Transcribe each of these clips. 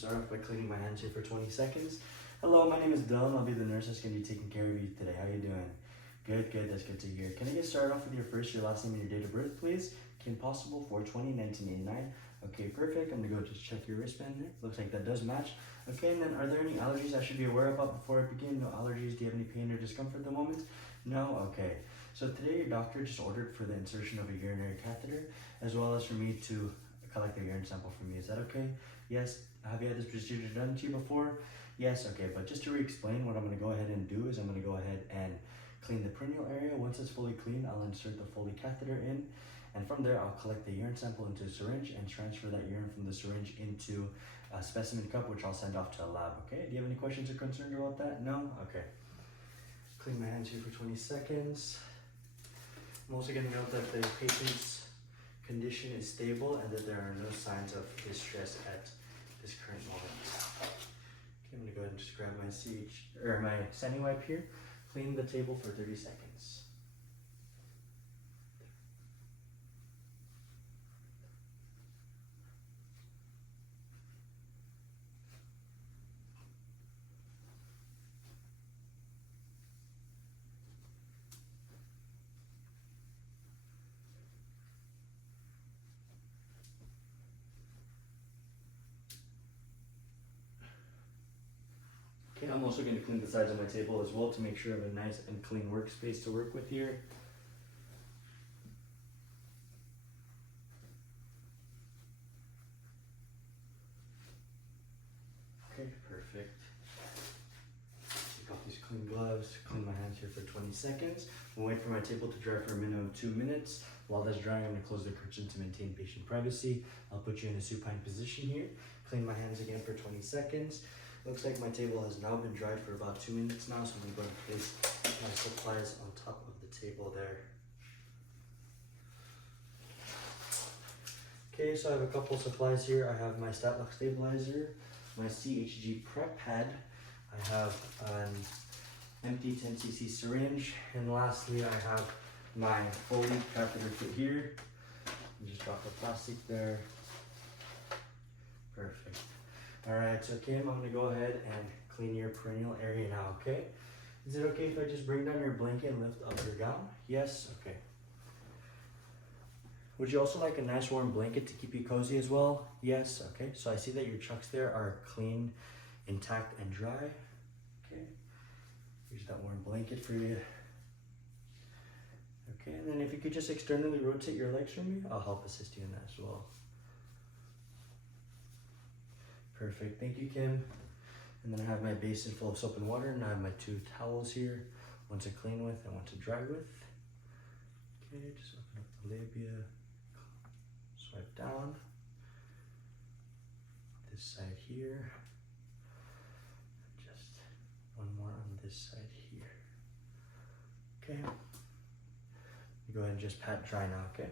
Start off by cleaning my hands here for 20 seconds. Hello, my name is Dylan. I'll be the nurse that's going to be taking care of you today. How you doing? Good, good. That's good to hear. Can I get started off with your first, your last name, and your date of birth, please? Kim Possible, 4/20/1989. Okay, perfect. I'm going to go just check your wristband there. Looks like that does match. Okay, and then are there any allergies I should be aware about before I begin? No allergies. Do you have any pain or discomfort at the moment? No? Okay. So today your doctor just ordered for the insertion of a urinary catheter, as well as for me to collect a urine sample from you. Is that okay? Yes. Have you had this procedure done to you before? Yes. Okay. But just to re-explain, what I'm going to go ahead and do is I'm going to go ahead and clean the perineal area. Once it's fully clean, I'll insert the Foley catheter in, and from there I'll collect the urine sample into a syringe and transfer that urine from the syringe into a specimen cup, which I'll send off to a lab. Okay. Do you have any questions or concerns about that? No? Okay. Clean my hands here for 20 seconds. I'm also going to note that the patient's condition is stable and that there are no signs of distress at this current moment. Okay, I'm going to go ahead and just grab my sanding wipe here, clean the table for 30 seconds. Okay, I'm also going to clean the sides of my table as well to make sure I have a nice and clean workspace to work with here. Okay, perfect. Take off these clean gloves, clean my hands here for 20 seconds. We'll wait for my table to dry for a minimum of 2 minutes. While that's drying, I'm going to close the curtain to maintain patient privacy. I'll put you in a supine position here. Clean my hands again for 20 seconds. Looks like my table has now been dried for about 2 minutes now, so I'm going to go and place my supplies on top of the table there. Okay, so I have a couple supplies here. I have my StatLock stabilizer, my CHG prep pad, I have an empty 10cc syringe, and lastly I have my Foley catheter kit here. Just drop the plastic there. Perfect. Alright, so Kim, I'm going to go ahead and clean your perineal area now, okay? Is it okay if I just bring down your blanket and lift up your gown? Yes? Okay. Would you also like a nice warm blanket to keep you cozy as well? Yes? Okay. So I see that your chucks there are clean, intact, and dry. Okay. Here's that warm blanket for you. Okay, and then if you could just externally rotate your legs for me, I'll help assist you in that as well. Perfect, thank you, Kim. And then I have my basin full of soap and water, and I have my 2 towels here, one to clean with and one to dry with. Okay, just open up the labia, swipe down, this side here, just one more on this side here. Okay, you go ahead and just pat dry now, okay?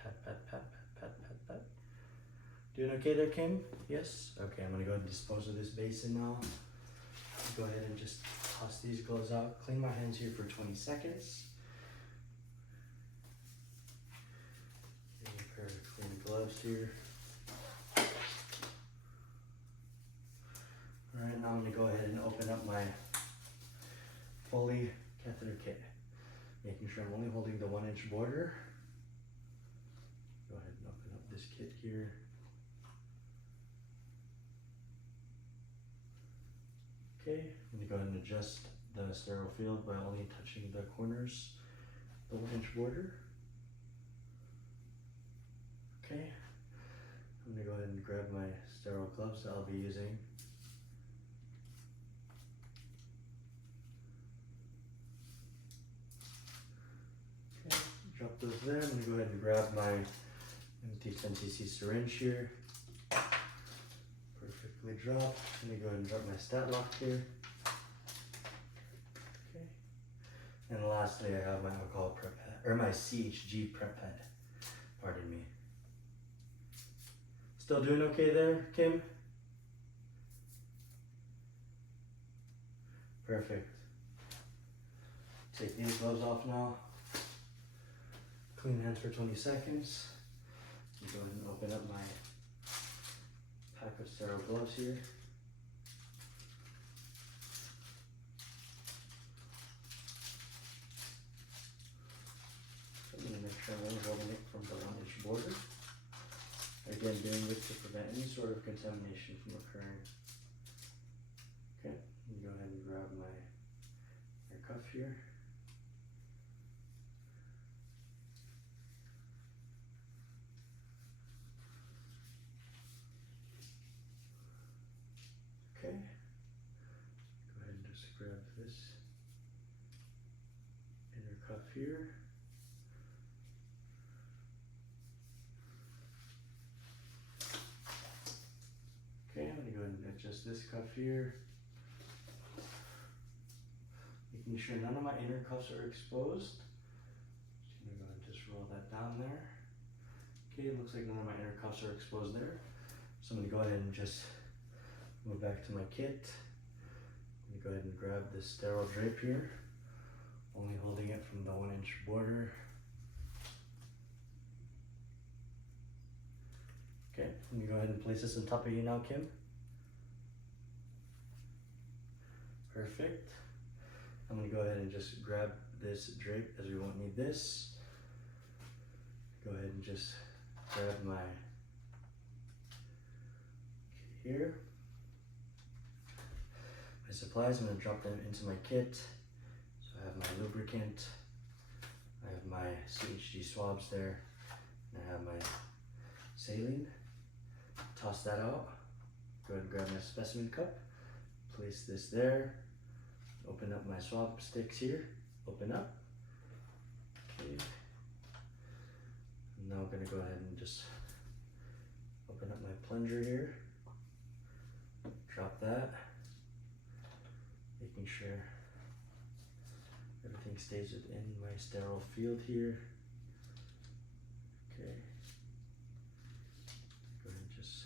Pat, pat, pat, pat, pat, pat, pat. Doing okay there, Kim? Yes? Okay, I'm gonna go ahead and dispose of this basin now. Go ahead and just toss these gloves out. Clean my hands here for 20 seconds. Get a pair of clean gloves here. Alright, now I'm gonna go ahead and open up my Foley catheter kit. Making sure I'm only holding the 1-inch border. Go ahead and open up this kit here. Okay, I'm going to go ahead and adjust the sterile field by only touching the corners, the 1-inch border. Okay, I'm going to go ahead and grab my sterile gloves that I'll be using. Okay, drop those there. I'm going to go ahead and grab my empty 10cc syringe here. Perfectly dropped. Let me go ahead and drop my StatLock here. Okay. And lastly, I have my alcohol prep pad, or my CHG prep pad. Pardon me. Still doing okay there, Kim? Perfect. Take these gloves off now. Clean hands for 20 seconds. Go ahead and open up my pack of sterile gloves here. I'm going to make sure I'm only holding it from the 1-inch border. Again, doing this to prevent any sort of contamination from occurring. Okay, let me go ahead and grab my air cuff here. Okay, go ahead and just grab this inner cuff here. Okay, I'm going to go ahead and adjust this cuff here. Making sure none of my inner cuffs are exposed. Just going to go ahead and just roll that down there. Okay, it looks like none of my inner cuffs are exposed there. So I'm going to go ahead and just move back to my kit. I'm going to go ahead and grab this sterile drape here, only holding it from the 1-inch border. Okay, let me go ahead and place this on top of you now, Kim. Perfect. I'm going to go ahead and just grab this drape as we won't need this. Go ahead and just grab my here. My supplies, I'm going to drop them into my kit. So I have my lubricant, I have my CHG swabs there, and I have my saline. Toss that out. Go ahead and grab my specimen cup. Place this there. Open up my swab sticks here. Open up. Okay. I'm now going to go ahead and just open up my plunger here. Drop that. Making sure everything stays within my sterile field here. Okay. Go ahead and just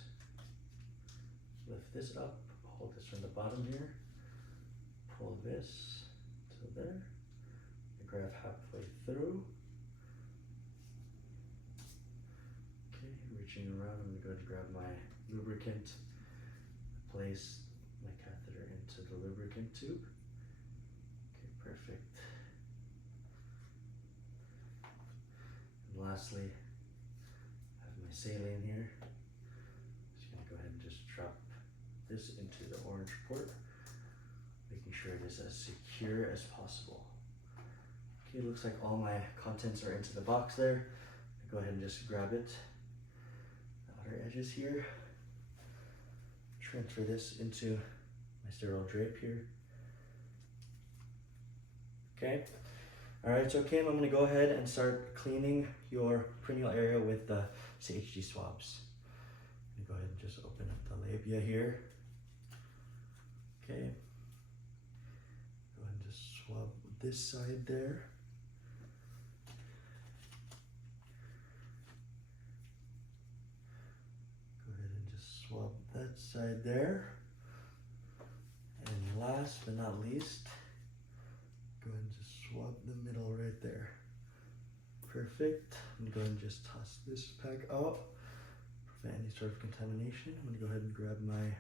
lift this up, hold this from the bottom here, pull this to there, grab halfway through. Okay, reaching around, I'm going to go to grab my lubricant, place my catheter into the lubricant tube. Okay, perfect. And lastly, I have my saline here. Just going to go ahead and just drop this into the orange port, making sure it is as secure as possible. Okay, looks like all my contents are into the box there. Go ahead and just grab it, the outer edges here. Transfer this into my sterile drape here. Okay. All right, so Kim, I'm gonna go ahead and start cleaning your perineal area with the CHG swabs. I'm gonna go ahead and just open up the labia here. Okay. Go ahead and just swab this side there. Go ahead and just swab that side there. And last but not least, go ahead and just swab the middle right there. Perfect. I'm gonna go ahead and just toss this pack out, prevent any sort of contamination. I'm gonna go ahead and grab my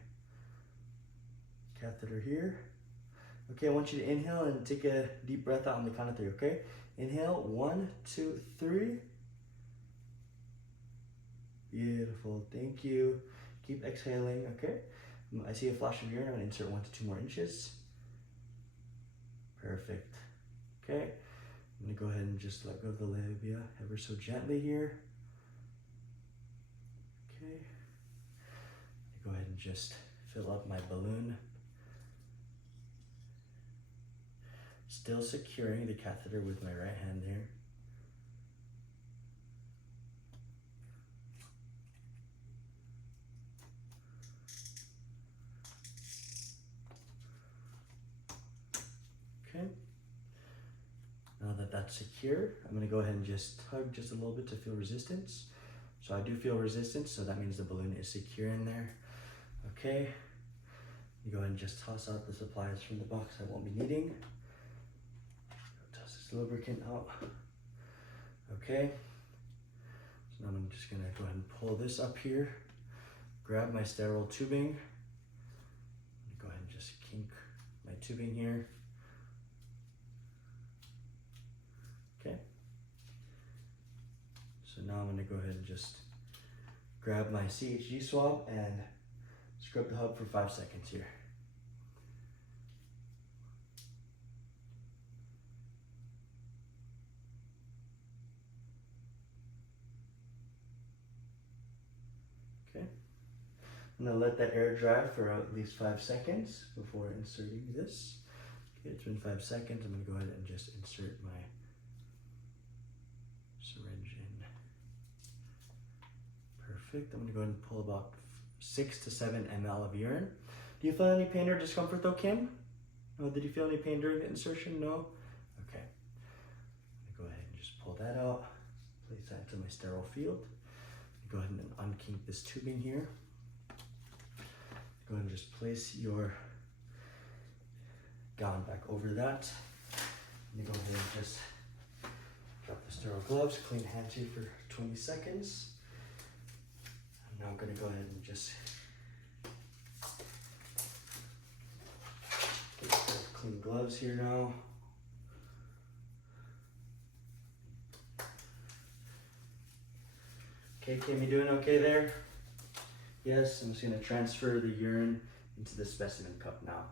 catheter here. Okay, I want you to inhale and take a deep breath out on the count of 3, okay? Inhale, 1, 2, 3. Beautiful, thank you. Keep exhaling, okay? I see a flash of urine. I'm gonna insert 1 to 2 more inches. Perfect. Okay, I'm gonna go ahead and just let go of the labia ever so gently here. Okay, go ahead and just fill up my balloon. Still securing the catheter with my right hand here. Okay. Now that that's secure, I'm going to go ahead and just tug just a little bit to feel resistance. So I do feel resistance, so that means the balloon is secure in there. Okay. You go ahead and just toss out the supplies from the box I won't be needing. Toss this lubricant out. Okay. So now I'm just going to go ahead and pull this up here. grab my sterile tubing. Go ahead and just kink my tubing here. Okay. So now I'm gonna go ahead and just grab my CHG swab and scrub the hub for 5 seconds here. Okay. I'm gonna let that air dry for at least 5 seconds before inserting this. Okay, it's been 5 seconds. I'm gonna go ahead and just insert my syringe in. Perfect. I'm gonna go ahead and pull about 6 to 7 ml of urine. Do you feel any pain or discomfort though, Kim? No, did you feel any pain during the insertion? No? Okay. I'm gonna go ahead and just pull that out, place that into my sterile field. Go ahead and unkink this tubing here. Go ahead and just place your gown back over that. And go ahead and just drop the sterile gloves, clean hands here for 20 seconds. I'm now gonna go ahead and just get clean gloves here now. Okay, Kim, you doing okay there? Yes, I'm just gonna transfer the urine into the specimen cup now.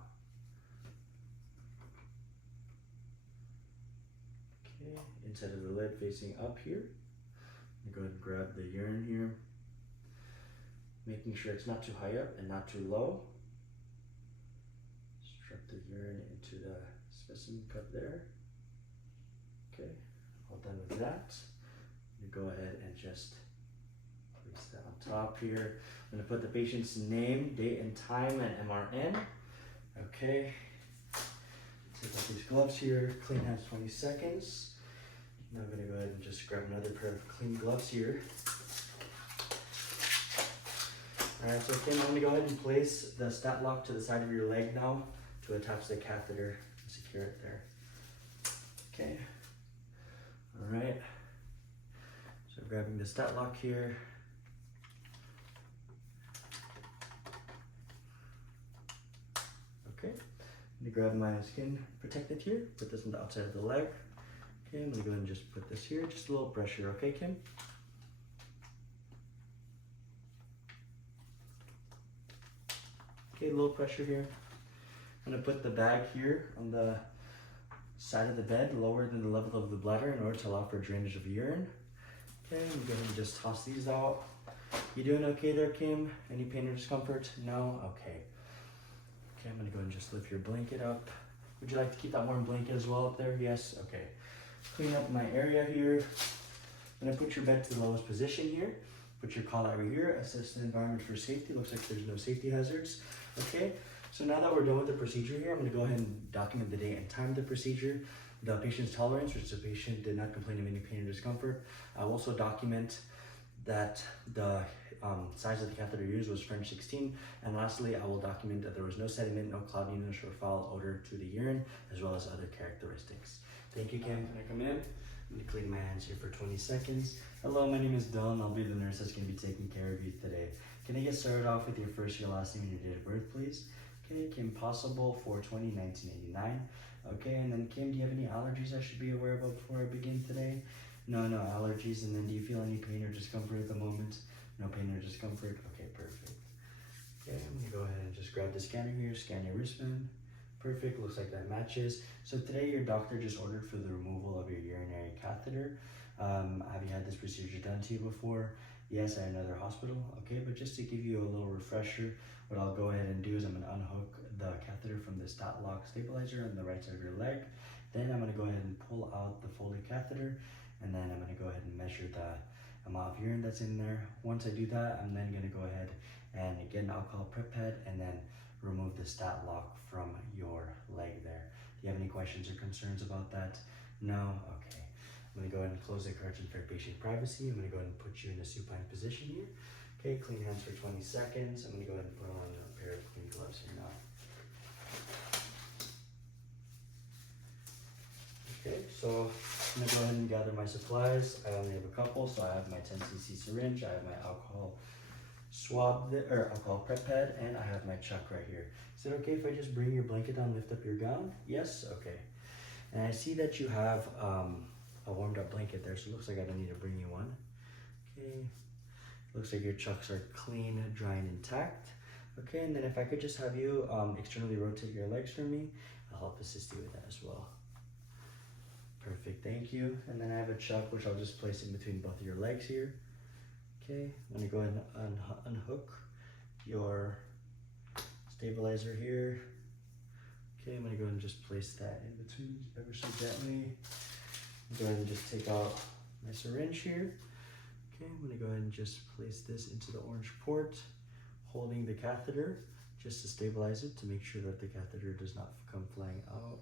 Okay, inside of the lid facing up here. I'm gonna go ahead and grab the urine here. Making sure it's not too high up and not too low. Strap the urine into the specimen cup there. Okay, all done with that. I'm gonna go ahead and just place that on top here. I'm gonna put the patient's name, date and time, and MRN. Okay. Take off these gloves here, clean hands 20 seconds. Now I'm gonna go ahead and just grab another pair of clean gloves here. Alright, so Kim, I'm gonna go ahead and place the stat lock to the side of your leg now to attach the catheter and secure it there. Okay. Alright. So grabbing the stat lock here. Okay, I'm gonna grab my skin protectant here, put this on the outside of the leg. Okay, I'm gonna go ahead and just put this here, just a little pressure, okay, Kim? Okay, a little pressure here. I'm gonna put the bag here on the side of the bed, lower than the level of the bladder in order to allow for drainage of urine. Okay, I'm gonna go ahead and just toss these out. You doing okay there, Kim? Any pain or discomfort? No? Okay. Okay, I'm gonna go ahead and just lift your blanket up. Would you like to keep that warm blanket as well up there? Yes? Okay. Clean up my area here. I'm gonna put your bed to the lowest position here. Put your collar over here. Assess the environment for safety. Looks like there's no safety hazards. Okay, so now that we're done with the procedure here, I'm gonna go ahead and document the date and time of the procedure, the patient's tolerance, which the patient did not complain of any pain or discomfort. I'll also document that the size of the catheter used was French 16. And lastly, I will document that there was no sediment, no cloudiness or foul odor to the urine, as well as other characteristics. Thank you, Kim. Can I come in? I'm gonna clean my hands here for 20 seconds. Hello, my name is Dylan. I'll be the nurse that's gonna be taking care of you today. Can I get started off with your first, your last name, and your date of birth, please? Okay, Kim, possible 4/20/1989. Okay, and then Kim, do you have any allergies I should be aware of before I begin today? No allergies. And then do you feel any pain or discomfort at the moment? No pain or discomfort? Okay, perfect. Okay, I'm gonna go ahead and just grab the scanner here, scan your wristband. Perfect, looks like that matches. So today your doctor just ordered for the removal of your urinary catheter. Have you had this procedure done to you before? Yes, at another hospital. Okay, but just to give you a little refresher, what I'll go ahead and do is I'm gonna unhook the catheter from the stat lock stabilizer on the right side of your leg. Then I'm gonna go ahead and pull out the Foley catheter, and then I'm gonna go ahead and measure the amount of urine that's in there. Once I do that, I'm then gonna go ahead and get an alcohol prep pad and then remove the stat lock from your leg there. Do you have any questions or concerns about that? No? Okay. I'm gonna go ahead and close the curtain for patient privacy. I'm gonna go ahead and put you in a supine position here. Okay, clean hands for 20 seconds. I'm gonna go ahead and put on a pair of clean gloves here now. Okay, so I'm gonna go ahead and gather my supplies. I only have a couple, so I have my 10cc syringe, I have my alcohol swab, or alcohol prep pad, and I have my chuck right here. Is it okay if I just bring your blanket down, lift up your gown? Yes? Okay. And I see that you have a warmed up blanket there, so it looks like I don't need to bring you one. Okay. Looks like your chucks are clean, dry, and intact. Okay, and then if I could just have you externally rotate your legs for me, I'll help assist you with that as well. Perfect, thank you. And then I have a chuck which I'll just place in between both of your legs here. Okay, I'm gonna go ahead and unhook your stabilizer here. Okay, I'm gonna go ahead and just place that in between ever so gently. Go ahead and just take out my syringe here. Okay, I'm gonna go ahead and just place this into the orange port, holding the catheter just to stabilize it to make sure that the catheter does not come flying out.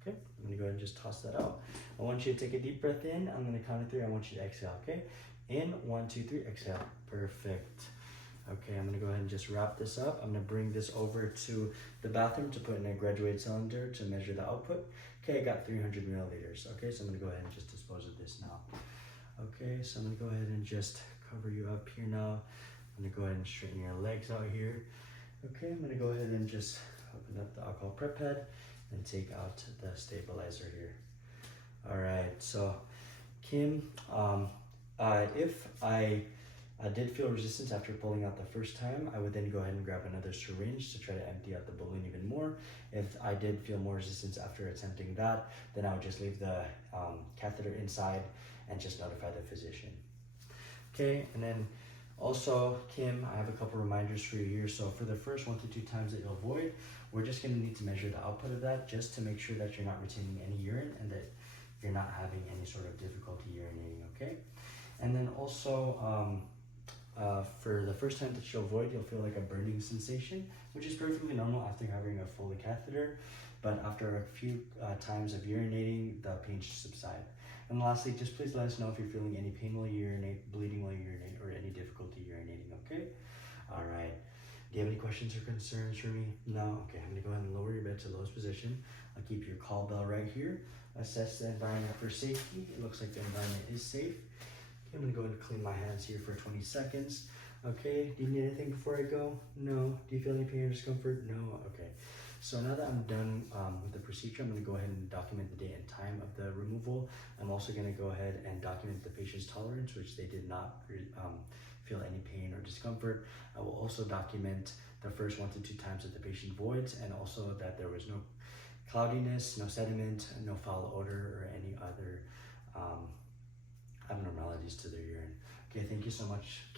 Okay, I'm gonna go ahead and just toss that out. I want you to take a deep breath in. I'm gonna count to 3. I want you to exhale, okay? In, 1, 2, 3, exhale. Perfect. Okay, I'm gonna go ahead and just wrap this up. I'm gonna bring this over to the bathroom to put in a graduated cylinder to measure the output. Okay, I got 300 milliliters. Okay, so I'm gonna go ahead and just dispose of this now. Okay, so I'm gonna go ahead and just cover you up here now. I'm gonna go ahead and straighten your legs out here. Okay, I'm gonna go ahead and just open up the alcohol prep pad and take out the stabilizer here. All right, so Kim, if I did feel resistance after pulling out the first time, I would then go ahead and grab another syringe to try to empty out the balloon even more. If I did feel more resistance after attempting that, then I would just leave the catheter inside and just notify the physician. Okay, and then also, Kim, I have a couple reminders for you here. So for the first 1 to 2 times that you'll void, we're just gonna need to measure the output of that just to make sure that you're not retaining any urine and that you're not having any sort of difficulty urinating, okay? And then also, for the first time that you'll void, you'll feel like a burning sensation, which is perfectly normal after having a Foley catheter. But after a few times of urinating, the pain should subside. And lastly, just please let us know if you're feeling any pain while you urinate, bleeding while you urinate, or any difficulty urinating, okay? All right. Do you have any questions or concerns for me? No? Okay, I'm gonna go ahead and lower your bed to the lowest position. I'll keep your call bell right here. Assess the environment for safety. It looks like the environment is safe. Okay, I'm gonna go ahead and clean my hands here for 20 seconds. Okay, do you need anything before I go? No. Do you feel any pain or discomfort? No? Okay. So now that I'm done with the procedure, I'm going to go ahead and document the date and time of the removal. I'm also going to go ahead and document the patient's tolerance, which they did not feel any pain or discomfort. I will also document the first 1 to 2 times that the patient voids, and also that there was no cloudiness, no sediment, no foul odor, or any other abnormalities to their urine. Okay, thank you so much.